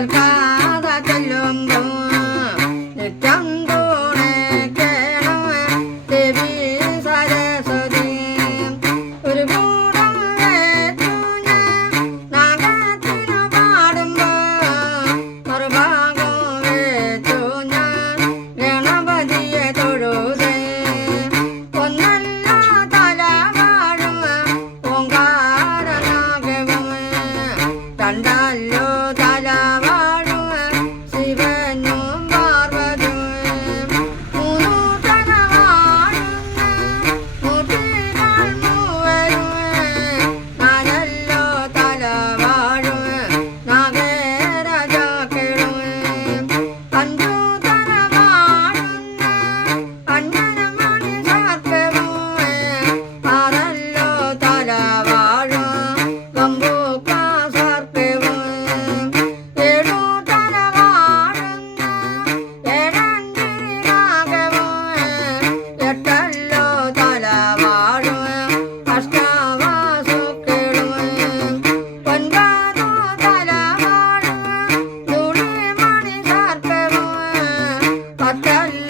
al pan. Akala